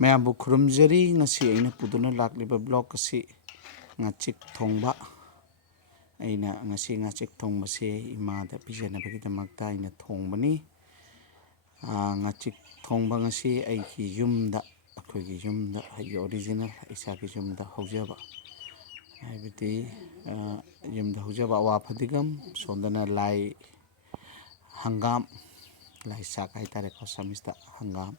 ꯃꯌꯥꯝꯕꯨ ꯈꯨꯔꯨꯝꯖꯔꯤ ꯉꯁꯤ ꯑꯩꯅ ꯄꯨꯗꯨꯅ ꯂꯥꯛꯂꯤꯕ ꯕ꯭ꯂꯣꯛ ꯑꯁꯤ ꯉꯥꯆꯤꯛ ꯊꯣꯡꯕ ꯑꯩꯅ ꯉꯁꯤ ꯉꯥꯆꯤꯛ ꯊꯣꯡꯕꯁꯦ ꯏꯃꯥꯗ ꯄꯤꯖꯅꯕꯒꯤꯗꯃꯛꯇ ꯑꯩꯅ ꯊꯣꯡꯕꯅꯤ ꯉꯥꯆꯤꯛ ꯊꯣꯡꯕ ꯉꯁꯤ ꯑꯩꯒꯤ ꯌꯨꯝꯗ ꯑꯩꯈꯣꯏꯒꯤ ꯌꯨꯝꯗ ꯑꯩꯒꯤ ꯑꯣꯔꯤꯖꯤꯅꯦꯜ ꯏꯁꯥꯒꯤ ꯌꯨꯝꯗ ꯍꯧꯖꯕ ꯍꯥꯏꯕꯗꯤ ꯌꯨꯝꯗ ꯍꯧꯖꯕ ꯑꯋꯥ ꯐꯗꯤꯒꯣꯝ ꯁꯣꯝꯗꯅ ꯂꯥꯏ ꯍꯪꯒꯥꯝ ꯂꯥꯏ ꯆꯥꯛ ꯍꯥꯏꯇꯥꯔꯦꯀꯣ ꯁꯃꯤꯁꯇ ꯍꯪꯒꯥꯝ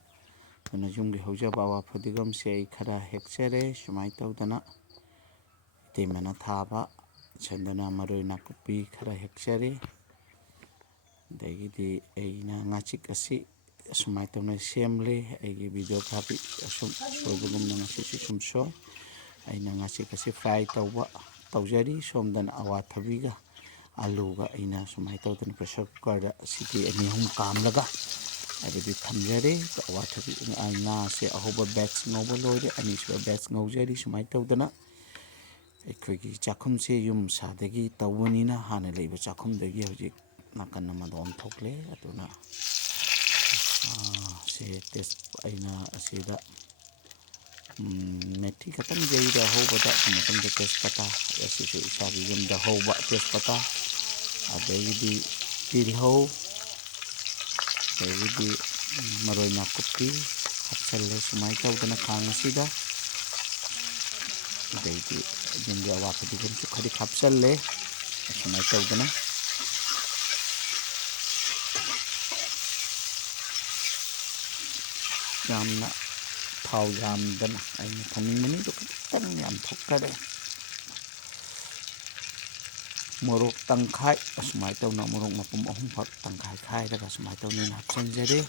ꯑꯗꯨꯅ ꯌꯨꯝꯒꯤ ꯍꯧꯖꯕ ꯑꯋꯥ ꯐꯗꯤꯒꯣꯝꯁꯦ ꯑꯩ ꯈꯔ ꯍꯦꯛꯆꯔꯦ ꯁꯨꯃꯥꯏꯅ ꯇꯧꯗꯅ ꯏꯇꯩꯃꯅ ꯊꯥꯕ ꯁꯣꯝꯗꯅ ꯃꯔꯣꯏ ꯅꯥꯀꯨꯞꯄꯤ ꯈꯔ ꯍꯦꯛꯆꯔꯦ ꯑꯗꯒꯤꯗꯤ ꯑꯩꯅ ꯉꯥꯆꯤꯛ ꯑꯁꯤ ꯑꯁꯨꯃꯥꯏꯅ ꯇꯧꯅ ꯁꯦꯝꯂꯦ ꯑꯩꯒꯤ ꯚꯤꯗꯤꯑꯣꯒ꯭ꯔꯥꯐꯤ ꯑꯁꯨꯝ ꯁꯣꯏꯕꯒꯨꯝꯅ ꯉꯁꯤꯁꯨ ꯁꯨꯝ ꯁꯣꯏ ꯑꯩꯅ ꯉꯥꯆꯤꯛ ꯑꯁꯤ ꯐ꯭ꯔꯥꯏ ꯇꯧꯖꯔꯤ ꯁꯣꯝꯗꯅ ꯑꯋꯥꯊꯕꯤꯒ ꯑꯂꯨꯒ ꯑꯩꯅ ꯁꯨꯃꯥꯏꯅ ꯇꯧꯗꯅ ꯄ꯭ꯔꯦꯁꯔ ꯀꯨꯀꯔꯗ ꯁꯤꯇꯤ 2-3 ꯀꯥꯝꯂꯒ ꯍꯥꯏꯕꯗꯤ ꯊꯝꯖꯔꯦ ꯑꯋꯥꯊꯕꯤ ꯉꯥꯁꯦ ꯑꯍꯧꯕ ꯕꯦꯠꯁ ꯉꯧꯕ ꯂꯣꯏꯔꯦ ꯑꯅꯤꯁꯨꯕ ꯕꯦꯠꯁ ꯉꯧꯖꯔꯤ ꯁꯨꯃꯥꯏꯅ ꯇꯧꯗꯅ ꯑꯩꯈꯣꯏꯒꯤ ꯆꯥꯛꯈꯨꯝꯁꯦ ꯌꯨꯝ ꯁꯥꯗꯒꯤ ꯇꯧꯕꯅꯤꯅ ꯍꯥꯟꯅ ꯂꯩꯕ ꯆꯥꯛꯈꯨꯝꯗꯒꯤ ꯍꯧꯖꯤꯛ ꯅꯥꯀꯟ ꯑꯃꯗ ꯑꯣꯟꯊꯣꯛꯂꯦ ꯑꯗꯨꯅ ꯁꯦ ꯇꯦꯁ ꯑꯩꯅ ꯑꯁꯤꯗ ꯃꯦꯊꯤ ꯈꯛꯇꯪ ꯌꯩꯔꯦ ꯑꯍꯧꯕꯗ ꯑꯗꯨ ꯃꯇꯨꯡꯗ ꯇꯦꯖꯄꯇꯥ ꯑꯁꯤꯁꯨ ꯏꯁꯥꯒꯤ ꯌꯨꯝꯗ ꯍꯧꯕ ꯇꯦꯖꯄꯇꯥ ꯑꯗꯒꯤꯗꯤ ꯇꯤꯜꯍꯧ ꯑꯗꯒꯤꯗꯤ ꯃꯔꯣꯏ ꯅꯥꯀꯨꯞꯄꯤ ꯍꯥꯞꯆꯜꯂꯦ ꯁꯨꯃꯥꯏꯅ ꯇꯧꯗꯅ ꯈꯥꯡ ꯑꯁꯤꯗ ꯑꯗꯩꯗꯤ ꯌꯨꯝꯒꯤ ꯑꯋꯥ ꯐꯗꯤꯒꯣꯝꯁꯨ ꯈꯔ ꯍꯥꯞꯆꯜꯂꯦ ꯑꯁꯨꯃꯥꯏꯅ ꯇꯧꯗꯅ ꯌꯥꯝꯅ ꯊꯥꯎ ꯌꯥꯝꯗꯅ ꯑꯩꯅ ꯊꯣꯡꯅꯤꯡꯕꯅꯤ ꯑꯗꯨ ꯈꯤꯇꯪ ꯌꯥꯝ ꯊꯣꯛꯈꯔꯦ ꯃꯣꯔꯣꯛ ꯇꯪꯈꯥꯏ ꯑꯁꯨꯃꯥꯏꯅ ꯇꯧꯅ ꯃꯣꯔꯣꯛ ꯃꯄꯨꯝ 3 ꯇꯪꯈꯥꯏ ꯈꯥꯏꯔꯒ ꯑꯁꯨꯃꯥꯏꯅ ꯇꯧꯅ ꯑꯩꯅ ꯍꯥꯞꯆꯤꯟꯖꯔꯦ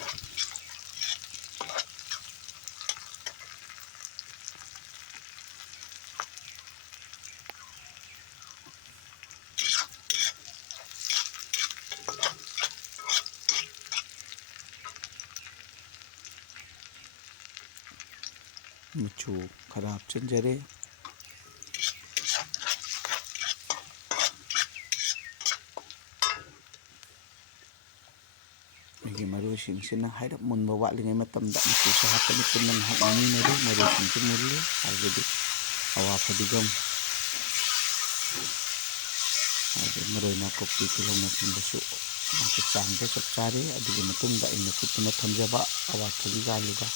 ꯃꯆꯨ ꯈꯔ ꯍꯥꯞꯆꯤꯟꯖꯔꯦ ꯑꯩꯒꯤ ꯃꯔꯣꯏꯁꯤꯡꯁꯤꯅ ꯍꯥꯏꯔꯞ ꯃꯨꯟꯕ ꯋꯥꯠꯂꯤꯉꯩ ꯃꯇꯝꯗ ꯃꯆꯨꯁꯨ ꯍꯥꯞꯀꯅꯤ ꯄꯨꯟꯅ ꯉꯥꯏꯍꯥꯛ ꯉꯧꯃꯤꯟꯅꯔꯤ ꯃꯔꯣꯏꯁꯤꯡꯁꯨ ꯃꯨꯜꯂꯤ ꯍꯥꯏꯕꯗꯤ ꯑꯋꯥ ꯐꯗꯤꯒꯣꯝ ꯍꯥꯏꯕꯗꯤ ꯃꯔꯣꯏ ꯅꯥꯀꯨꯞꯄꯤ ꯇꯤꯜꯍꯧꯅꯆꯤꯡꯕꯁꯨ ꯃꯥꯒꯤ ꯆꯥꯡꯗ ꯆꯞ ꯆꯥꯔꯦ ꯑꯗꯨꯒꯤ ꯃꯇꯨꯡꯗ ꯑꯩꯅ ꯐꯨꯠꯇꯨꯅ ꯊꯝꯖꯕ ꯑꯋꯥꯊꯕꯤꯒ ꯑꯂꯨꯒ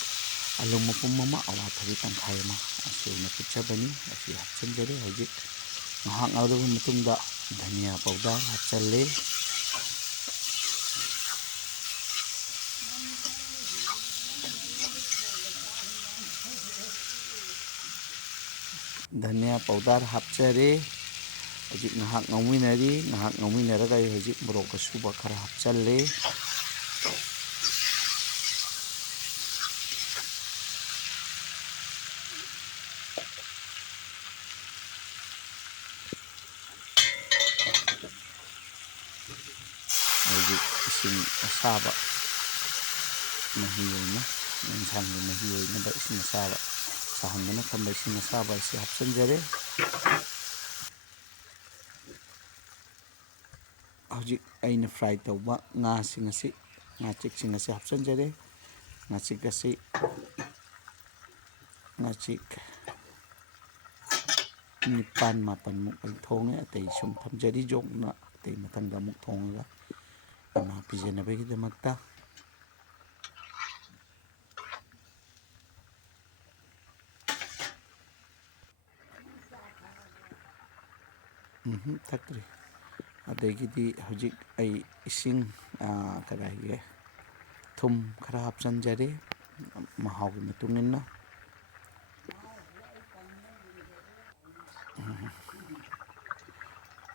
ꯑꯂꯨ ꯃꯄꯨꯝ ꯑꯃ ꯑꯋꯥꯊꯕꯤ ꯇꯪꯈꯥꯏ ꯑꯃ ꯑꯁꯤ ꯑꯩꯅ ꯐꯨꯠꯆꯕꯅꯤ ꯑꯁꯤ ꯍꯥꯞꯆꯤꯟꯖꯔꯦ ꯍꯧꯖꯤꯛ ꯉꯥꯏꯍꯥꯛ ꯉꯧꯔꯕ ꯃꯇꯨꯡꯗ ꯙꯅꯤꯌꯥ ꯄꯥꯎꯗꯔ ꯍꯥꯞꯆꯜꯂꯦ ꯙꯅꯤꯌꯥ ꯄꯥꯎꯗꯔ ꯍꯥꯞꯆꯔꯦ ꯍꯧꯖꯤꯛ ꯉꯥꯏꯍꯥꯛ ꯉꯧꯃꯤꯟꯅꯔꯤ ꯉꯥꯏꯍꯥꯛ ꯉꯧꯃꯤꯟꯅꯔꯒ ꯑꯩ ꯍꯧꯖꯤꯛ ꯃꯣꯔꯣꯛ ꯑꯁꯨꯕ ꯈꯔ ꯍꯥꯞꯆꯜꯂꯦ ꯍꯧꯖꯤꯛ ꯏꯁꯤꯡ ꯑꯁꯥꯕ ꯃꯍꯤ ꯑꯣꯏꯅ ꯌꯦꯟꯁꯥꯡꯒꯤ ꯃꯍꯤ ꯑꯣꯏꯅꯕ ꯏꯁꯤꯡ ꯑꯁꯥꯕ ꯁꯥꯍꯟꯗꯨꯅ ꯊꯝꯕ ꯏꯁꯤꯡ ꯑꯁꯥꯕ ꯑꯁꯤ ꯍꯥꯞꯆꯤꯟꯖꯔꯦ ꯍꯧꯖꯤꯛ ꯑꯩꯅ ꯐ꯭ꯔꯥꯏ ꯇꯧꯕ ꯉꯥꯁꯤꯡ ꯑꯁꯤ ꯉꯥꯆꯤꯛꯁꯤꯡ ꯑꯁꯤ ꯍꯥꯞꯆꯤꯟꯖꯔꯦ ꯉꯥꯆꯤꯛ ꯑꯁꯤ ꯉꯥꯆꯤꯛ 9-10ꯃꯨꯛ ꯑꯩ ꯊꯣꯡꯉꯦ ꯑꯇꯩ ꯁꯨꯝ ꯊꯝꯖꯔꯤ ꯖꯣꯛꯅ ꯑꯇꯩ ꯃꯊꯪꯗ ꯑꯃꯨꯛ ꯊꯣꯡꯉꯒ ꯏꯃꯥ ꯄꯤꯖꯅꯕꯒꯤꯗꯃꯛꯇ ꯊꯛꯇ꯭ꯔꯤ ꯑꯗꯒꯤꯗꯤ ꯍꯧꯖꯤꯛ ꯑꯩ ꯏꯁꯤꯡ ꯀꯗꯥꯏꯒꯤ ꯊꯨꯝ ꯈꯔ ꯍꯥꯞꯆꯤꯟꯖꯔꯦ ꯃꯍꯥꯎꯒꯤ ꯃꯇꯨꯡ ꯏꯟꯅ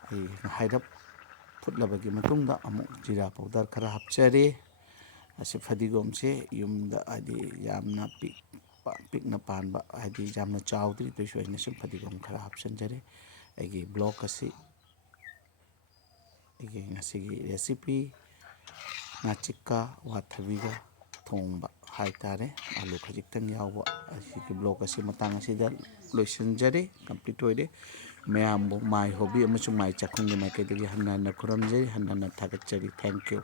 ꯑꯩ ꯍꯥꯏꯔꯞ ꯐꯨꯠꯂꯕꯒꯤ ꯃꯇꯨꯡꯗ ꯑꯃꯨꯛ ꯖꯤꯔꯥ ꯄꯥꯎꯗꯔ ꯈꯔ ꯍꯥꯞꯆꯔꯦ ꯑꯁꯤ ꯐꯗꯤꯒꯣꯝꯁꯦ ꯌꯨꯝꯗ ꯍꯥꯏꯗꯤ ꯌꯥꯝꯅ ꯄꯤꯛꯅ ꯄꯥꯟꯕ ꯍꯥꯏꯗꯤ ꯌꯥꯝꯅ ꯆꯥꯎꯗ꯭ꯔꯤ ꯑꯗꯨꯏꯁꯨ ꯑꯩꯅ ꯁꯨꯝ ꯐꯗꯤꯒꯣꯝ ꯈꯔ ꯍꯥꯞꯆꯤꯟꯖꯔꯦ ꯑꯩꯒꯤ ꯕ꯭ꯂꯣꯛ ꯑꯁꯤ ꯑꯩꯒꯤ ꯉꯁꯤꯒꯤ ꯔꯦꯁꯤꯄꯤ ꯉꯥꯆꯤꯛꯀ ꯑꯋꯥꯊꯕꯤꯒ ꯊꯣꯡꯕ ꯍꯥꯏꯇꯥꯔꯦ ꯑꯂꯨ ꯈꯖꯤꯛꯇꯪ ꯌꯥꯎꯕ ꯑꯁꯤꯒꯤ ꯕ꯭ꯂꯣꯛ ꯑꯁꯤ ꯃꯇꯥꯡ ꯑꯁꯤꯗ ꯂꯣꯏꯁꯤꯟꯖꯔꯦ ꯀꯝꯄ꯭ꯂꯤꯠ ꯑꯣꯏꯔꯦ ꯃꯌꯥꯝꯕꯨ ꯃꯥꯏ ꯍꯣꯕꯤ ꯑꯃꯁꯨꯡ ꯃꯥꯏ ꯆꯥꯛꯈꯨꯝꯒꯤ ꯃꯥꯏꯀꯩꯗꯒꯤ ꯍꯟꯅ ꯍꯟꯅ ꯈꯨꯔꯨꯝꯖꯔꯤ ꯍꯟꯅ ꯍꯟꯅ ꯊꯥꯒꯠꯆꯔꯤ ꯊꯦꯡꯛ ꯌꯨ